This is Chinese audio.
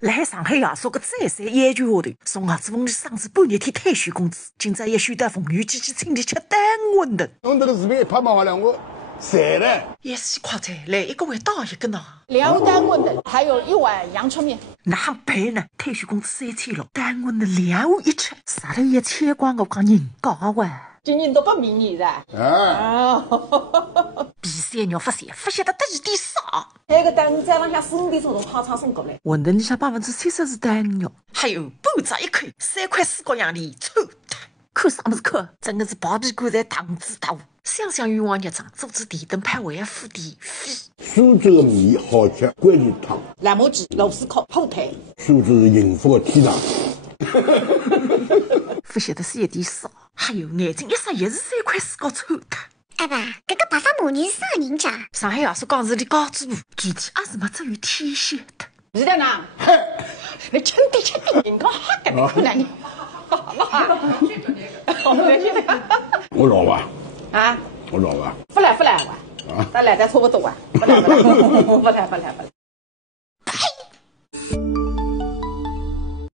来上海亚说个再三研究下头，宋牙子凤儿上次半日天退休工资，今朝也选择凤园机去请你吃蛋馄饨。侬这个视频一拍嘛，完了我馋了。10块菜，来一个碗倒一个呢。2蛋馄饨，还有1碗阳春面。哪办呢？退休工资3600，蛋馄饨2碗一吃，啥头1000光我讲人高哇！今年都不明年噻。比赛肉发咸，发咸得有点少。那个蛋再往下4、5点钟从烤场送过来。馄饨里向30%是蛋肉，还有爆炸一口3块4角洋钿，臭脱！看啥么子看？真的是包皮棺材档次大。想想冤枉日常，做只电灯泡为付电费。苏州的米好吃，关键汤。辣母鸡、螺丝壳、火腿。苏州是幸福的天堂。发咸的是有点少，还有眼睛一眨也是3块4角，臭脱！阿爸，搿个白发马人是啥人家？上海话说讲是的高祖母，具体也是没只有天晓得。是的呢，你轻点，人家哈个你看哪里？我老吧？啊？我老吧？不来哇，咱来的差不多啊，不来。